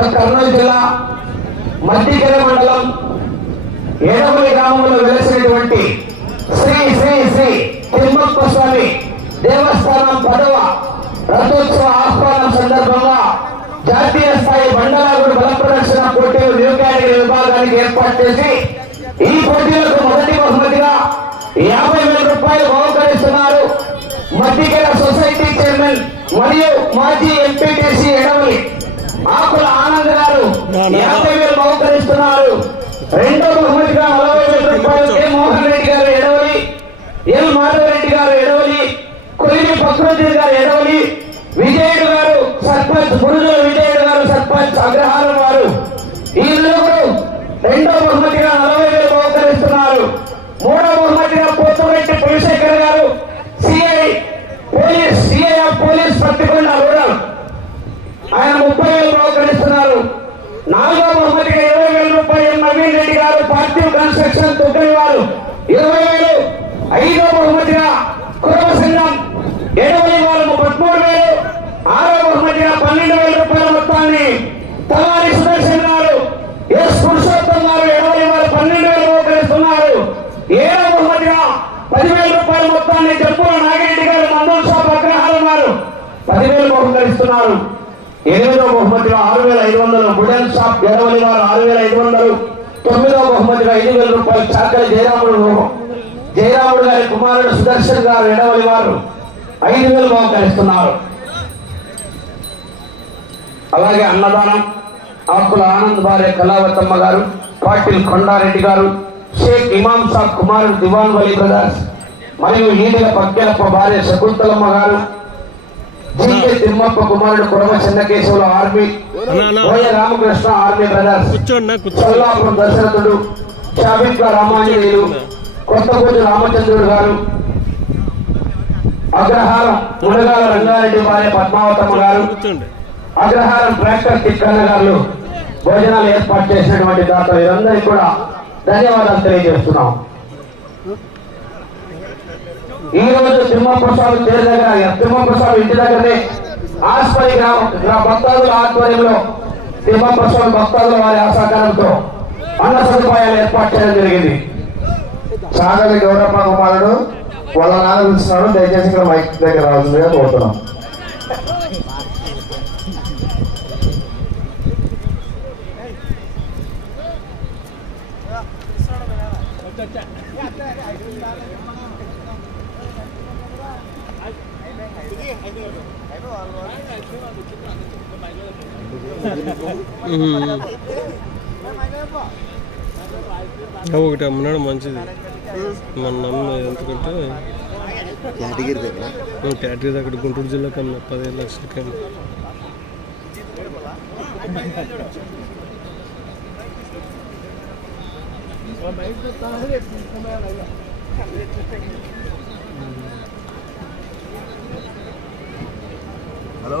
యొక్క కర్నూలు జిల్లా మద్దికెర మండలం ఏడవల్లి గ్రామంలో వెలిసినటువంటి శ్రీ శ్రీ శ్రీ తిమ్మప్ప స్వామి దేవస్థానం పదవ రథోత్సవ ఆహ్వానం సందర్భంగా జాతీయ స్థాయి బండలాగుడు బల ప్రదర్శన పోటీలు న్యూ కేటగిరీ విభాగానికి ఏర్పాటు చేసి ఈ పోటీలకు మొదటి బహుమతిగా యాభై వేల రూపాయలు బహుకరిస్తున్నారు మధ్యకెర సొసైటీ చైర్మన్ మరియు మాజీ ఎంపీటీసీ ఎడవలి ఆకుల ఆనంద్ గారు యాభై వేలు బహుకరిస్తున్నారు రెండో బహుమతిగా నలభై వేల రూపాయలు కె మోహన్ రెడ్డి గారు ఎడవలి. ఎల్ మాధవరెడ్డి గారు ఎడవలి. కొలిమి ప్రకృతి గారు ఎడవలి. విజయుడు గారు సర్పంచ్ గురుజుల విజయుడు గారు సర్పంచ్ అగ్రహారం బహుకరిస్తున్నారు ఎనిమిదో బహుమతిగా ఆరు వేల ఐదు వందలు బుడెన్ షాప్ ఎడవలి వారు ఆరు వేల ఐదు వందలు తొమ్మిదో బహుమతిగా ఐదు వేల రూపాయలు చాకలి జయరాముడు జయరాముడు గారి కుమారుడు సుదర్శన్ గారు ఎడవలి వారు ఐదు వేలు బహుకరిస్తున్నారు అలాగే అన్నదానం ఆకుల ఆనంద్ భార్య కళావతమ్మ గారు పాటిల్ కొండారెడ్డి గారు షేక్ ఇమాం సాబ్ కుమారుడు దివాన్ వలీ బ్రదర్స్ మరియు ఈడల పక్కెలప్ప భార్య శకుంతలమ్మ గారు జీకే తిమ్మప్ప కుమారుడు కురమ చెన్నకేశవుల ఆర్మీ. ఓయ రామకృష్ణ ఆర్మీ బ్రదర్స్. సల్లాపురం దశరథుడు రామాంజనేయులు కొత్తపూజ రామచంద్రుడు గారు అగ్రహారం ముడగాల రంగారెడ్డి భార్య పద్మావతమ్మ గారు అగ్రహారం ట్రాక్టర్ తిక్కన్న గారు భోజనాలు ఏర్పాటు చేసినటువంటి దాత వీరందరికీ కూడా ధన్యవాదాలు తెలియజేస్తున్నాం. ఈ రోజు తిమ్మప్రసాద్ తేరు దగ్గర తిమ్మప్రసాద్ ఇంటి దగ్గరనే ఆస్పరి గ్రామ గ్రా- భక్తాదుల ఆధ్వర్యంలో తిమ్మప్రసాద్ భక్తాదుల వారి ఆసహకారంతో అన్న సదుపాయాలు ఏర్పాటు చేయడం జరిగింది చాగలి గౌరమ్మ కుమారుడు వాళ్ళ నాన్న పిలుస్తున్నాడు దయచేసి ఇక్కడ మైక్ దగ్గర రావాల్సిందిగా కోరుతున్నాం ఒకటి అమ్మనాడు మంచిది. మన నమ్మ ఎందుకంటే కేటగిరి దగ్గర కేటగిరి దగ్గర గుంటూరు జిల్లా అమ్మ పదిహేను లక్షలకి అమ్మ హలో కేక!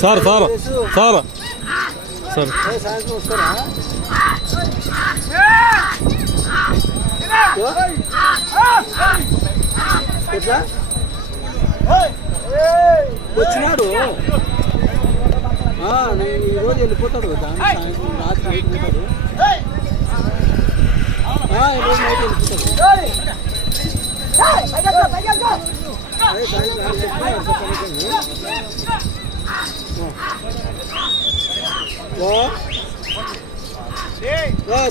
Sir sir sir. సార్. వచ్చినాడు. నేను ఈరోజు వెళ్ళిపోతాడు కదా. రాత్రి వెళ్ళిపోతాడు. ఈరోజు నైట్ వెళ్ళిపోతాడు.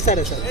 సరే సరే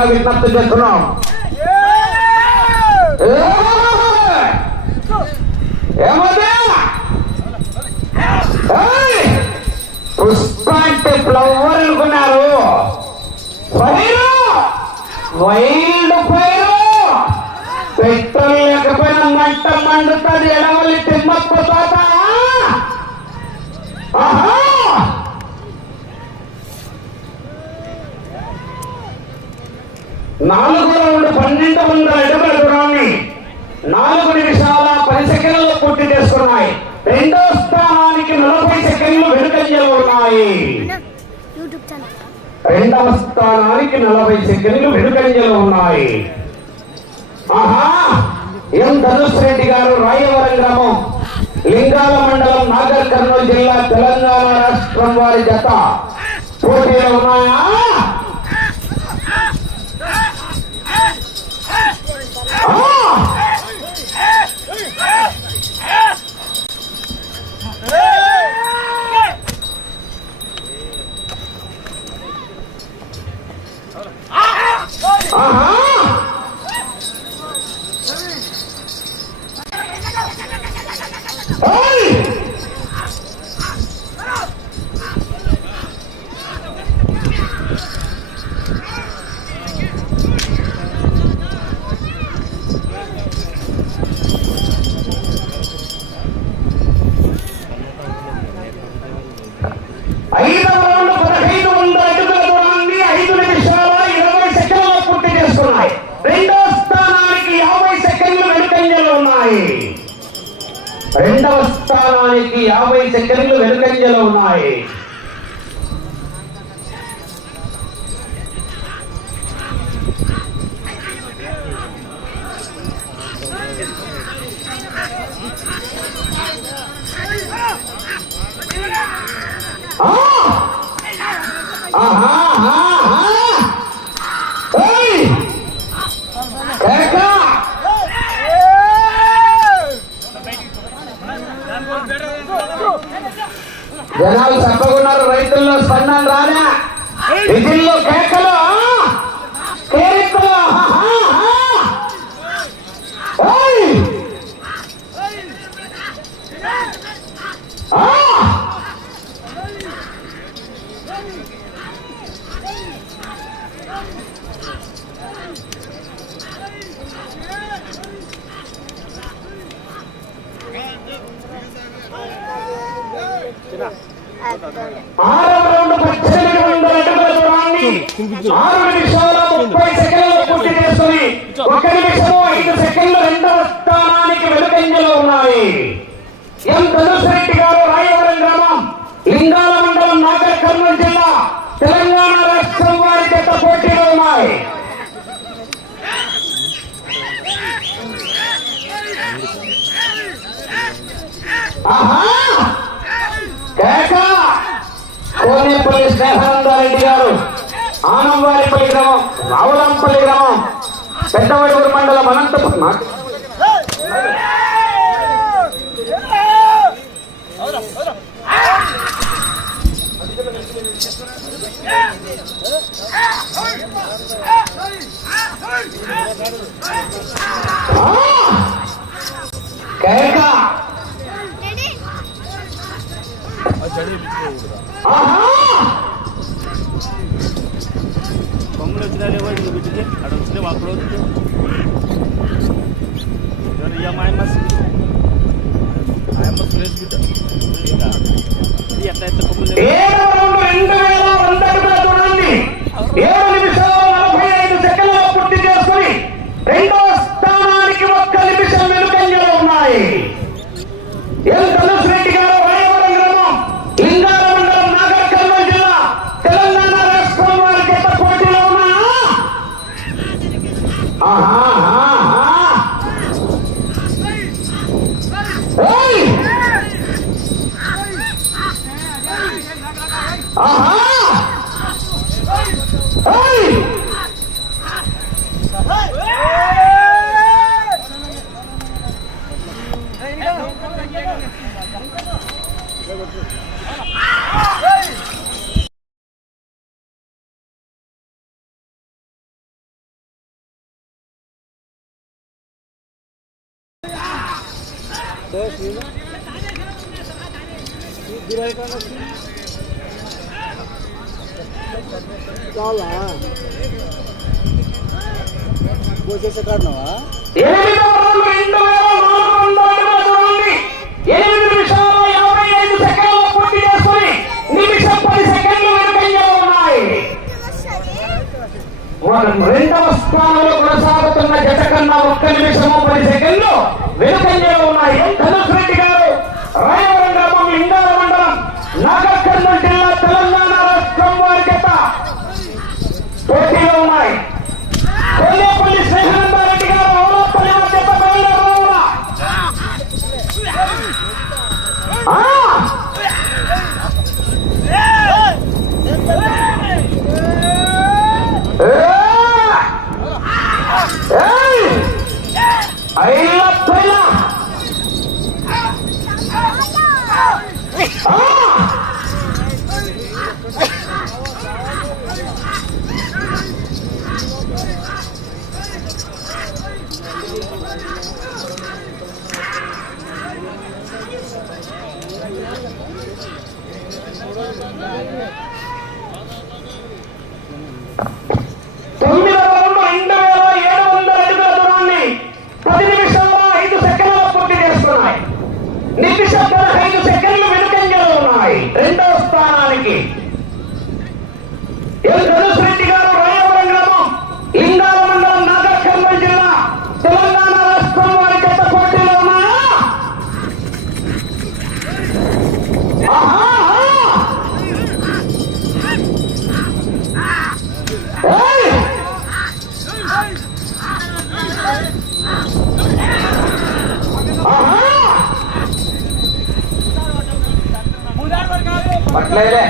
lagi tak terjadi kenal. ఉన్నాయి. ఆహా ఎం ధనుష్ రెడ్డి గారు రాయవరం గ్రామం లింగాల మండలం నాగర్ కర్నూలు జిల్లా తెలంగాణ రాష్ట్రం వారి జత. పోటీలో ఉన్నాయా? రెండవ స్థానానికి యాభై సెకండ్లు వెనుకంజలో ఉన్నాయి. ఆహా! జనాలు చక్కగున్నారు రైతుల్లో స్పందన రానా? విధుల్లో ఆరు సెకండ్లు ఉన్నాయి. రామవారిపల్లి గ్రామం రావులాంపల్లి గ్రామం పెద్దవడూరు మండలం అనంతపురం. Aham. పట్లేదే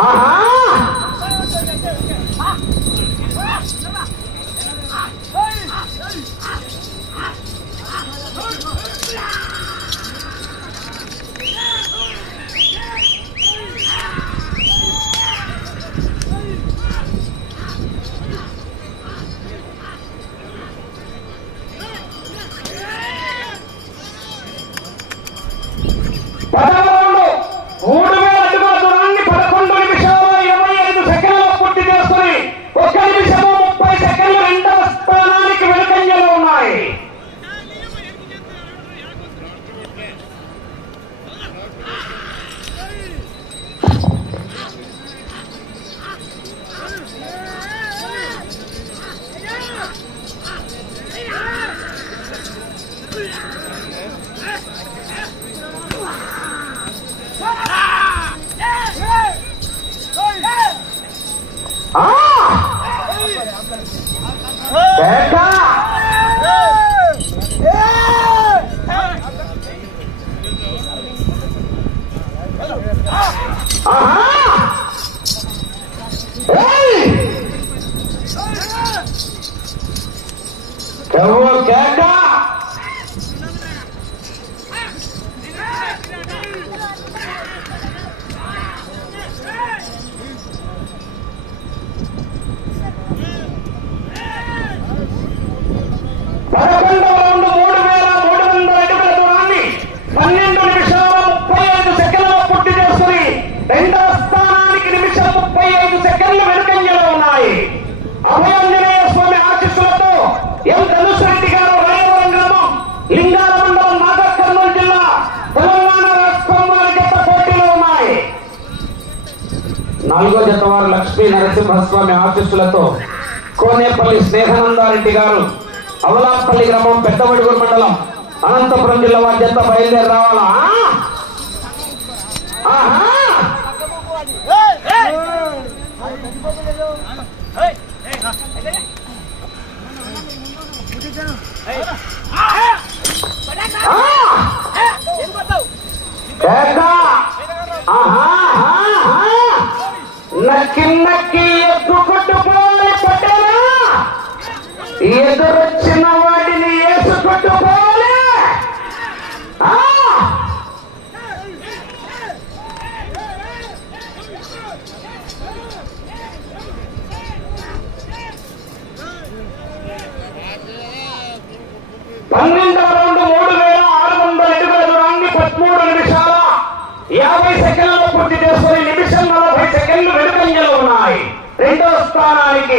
ఆహా! నరసింహస్వామి ఆశీస్సులతో కోనేపల్లి స్నేహానందారెడ్డి గారు అవలాపల్లి గ్రామం పెద్దవడుగురు మండలం అనంతపురం జిల్లా వారి బయలుదేరి రావాలా ఆహా! ఎదురొచ్చిన వాటిని వేసుకుంటూ పోవాలి ఆ! పన్నెండవ రౌండ్ మూడు వేల ఆరు వందల అడుగుల దూరాన్ని పదమూడు నిమిషాల యాభై సెకండ్లలో పూర్తి చేసుకుని నిమిషం నలభై సెకండ్లు వెనుకంజలో ఉన్నాయి రెండో స్థానానికి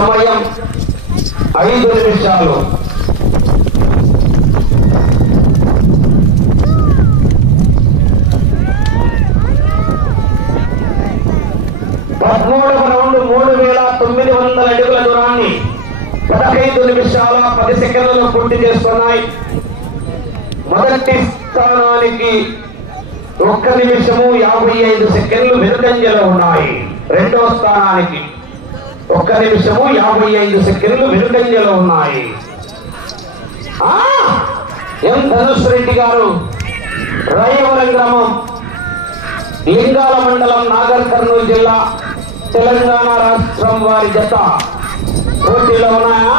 సమయం ఐదు నిమిషాలు. పదమూడవ రౌండ్ మూడు వేల తొమ్మిది వందల అడుగుల దూరాన్ని పదహైదు నిమిషాల పది సెకండ్లలో పూర్తి చేసుకున్నాయి మొదటి స్థానానికి ఒక్క నిమిషము యాభై ఐదు సెకండ్లు వెనుకంజలో ఉన్నాయి. రెండవ స్థానానికి ఒక్క నిమిషము యాభై ఐదు సెకండ్లు వెనుకంజలో ఉన్నాయి ఆ! ఎం ధనుష్ రెడ్డి గారు రాయవరం గ్రామం లింగాల మండలం నాగర్ కర్నూలు జిల్లా తెలంగాణ రాష్ట్రం వారి జత పోటీలో ఉన్నాయా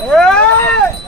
Yeah!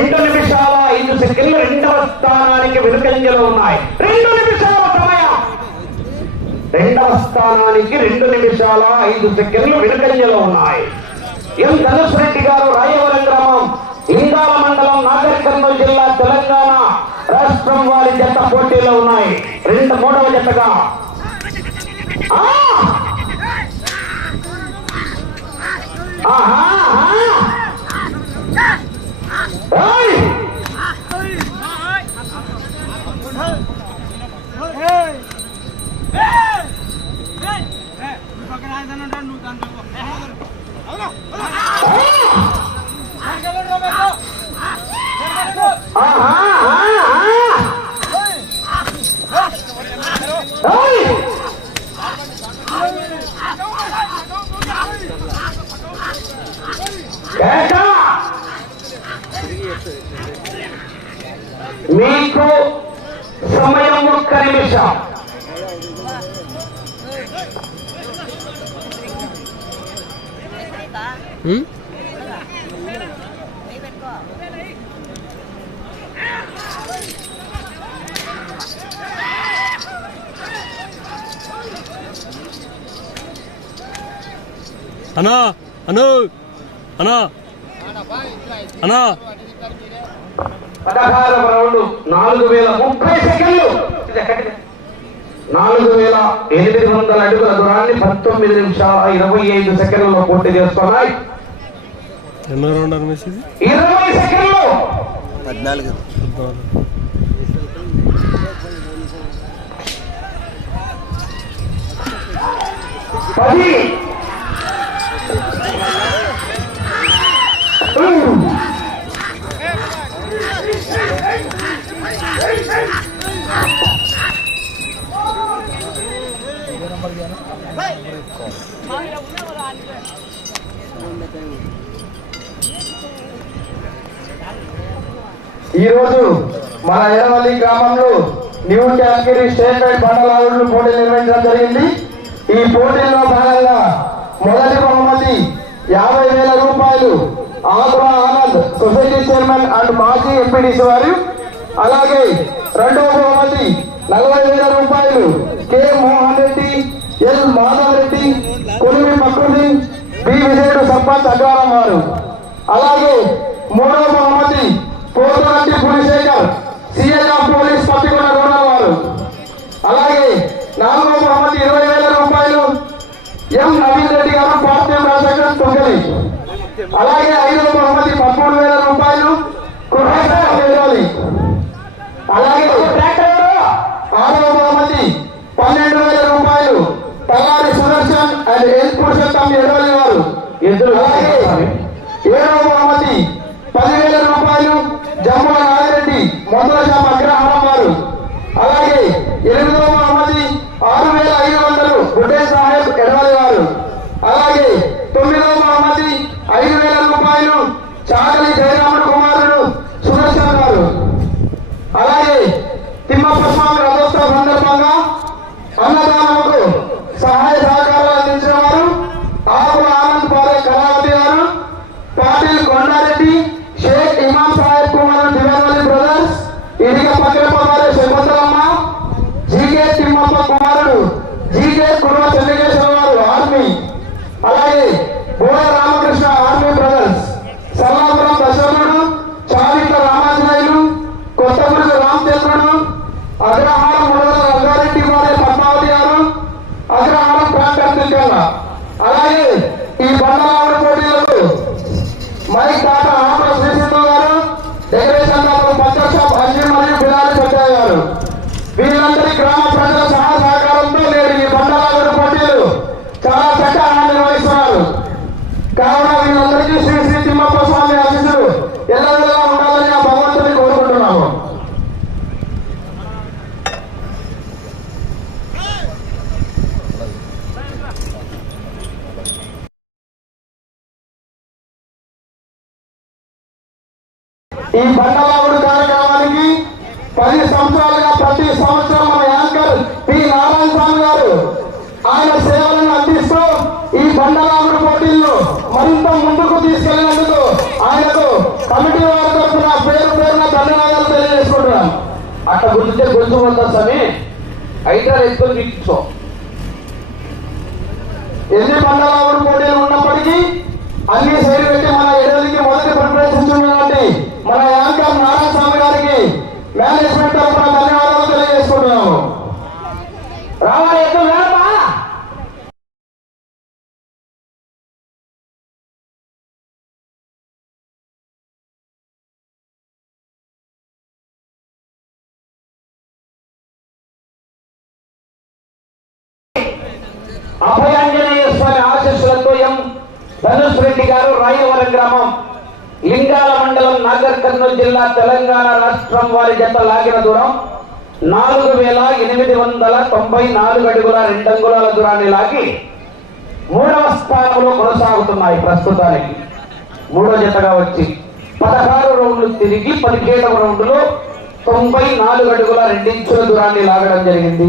రెండు నిమిషాల ఐదు సెకండ్లు రెండవ స్థానానికి వెనుకంజలో ఉన్నాయి. రెండు నిమిషాల సమయం. రెండవ స్థానానికి రెండు నిమిషాల ఐదు సెకండ్లు వెనుకంజలో ఉన్నాయి. ఎం ధనుష్ రెడ్డి గారు రాయవరం గ్రామం ఇందాల మండలం నాగర్ కర్నూలు జిల్లా తెలంగాణ రాష్ట్రం వారి జత పోటీలో ఉన్నాయి. రెండు మూడవ జతగా. ఆహా, ఆహా. ఏయ్! ఆహా, ఆహా, ఆహా. ఏయ్! కేక! మీకు సమయం ఒక్క నిమిషం. అన్నా అను అన్నా అన్నా పదహారవ రౌండ్ నాలుగు వేల ముప్పై సెకండ్లు? నాలుగు వేల ఎనిమిది వందల అడుగుల దూరాన్ని పంతొమ్మిది నిమిషాల ఇరవై ఐదు సెకండ్లలో పూర్తి చేస్తున్నాయి. ఇరవై సెకండ్లు. పద్నాలుగు. పది. ఈరోజు మన ఎర్రవల్లి గ్రామంలో న్యూ క్యాటగిరీ స్టేట్ వైడ్ బండలాగుడు పోటీ నిర్వహించడం జరిగింది. ఈ పోటీల్లో భాగంగా మొదటి బహుమతి యాభై వేల రూపాయలు Akula Anand society chairman and మాజీ ఎంపీడీసీ వారు. అలాగే రెండవ బహుమతి నలభై వేల రూపాయలు కె మోహన్ రెడ్డి ఎల్ మాధవరెడ్డి కొలిమి మక్కుడి బి విజయుడు సర్పంచ్ అగ్రహారం వారు. అలాగే మూడవ బహుమతి Pothuganti Pulishekar CL of police Pattikonda rural వారు. అలాగే నాలుగవ బహుమతి ఇరవై వేల రూపాయలు ఎం నవీన్ రెడ్డి గారు పార్టీ రాజశేఖర్ తొంగలి. అలాగే ఐదవ బహుమతి పదమూడు వేల రూపాయలు కుర్రేశ్వర వేయాలి అలాగే ఆరవ బహుమతి పన్నెండు వేల రూపాయలు తలారి సుదర్శన్ అండ్ పురుషోత్తం ఎడవలి వారు. అలాగే. ఏడవ బహుమతి పదివేల రూపాయలు జమ్ముల నాగిరెడ్డి మొదల శాప అగ్రహారం వారు. అలాగే ఎనిమిదవ బహుమతి ఆరు వేల ఐదు వందలు బుడ్డే సాహెబ్ ఎడవలి వారు. అలాగే తొమ్మిదవ బహుమతి ఐదు వేల రూపాయలు చాగలి జయరాముడు కుమారుడు సుదర్శన్ గారు అలాగే తిమ్మప్ప స్వామి రథోత్సవ సందర్భంగా అన్నదానముకు రావాలి ఎత్తు అభయాంజనేయ స్వామి ఆశీస్సులతో ఎం ధనుష్ రెడ్డి గారు రాయవరం గ్రామం లింగాల మండలం నాగర్ కర్నూలు జిల్లా తెలంగాణ రాష్ట్రం వారి జత లాగిన దూరం. నాలుగు వేల ఎనిమిది వందల తొంభై నాలుగు అడుగుల రెండంగుళాల దూరాన్ని లాగి మూడవ స్థానంలో కొనసాగుతున్నాయి ప్రస్తుతానికి. మూడో జతగా వచ్చి పదహారు రౌండ్లు తిరిగి పదిహేడవ రౌండ్లో తొంభై నాలుగు అడుగుల రెండించుల దూరాన్ని లాగడం జరిగింది.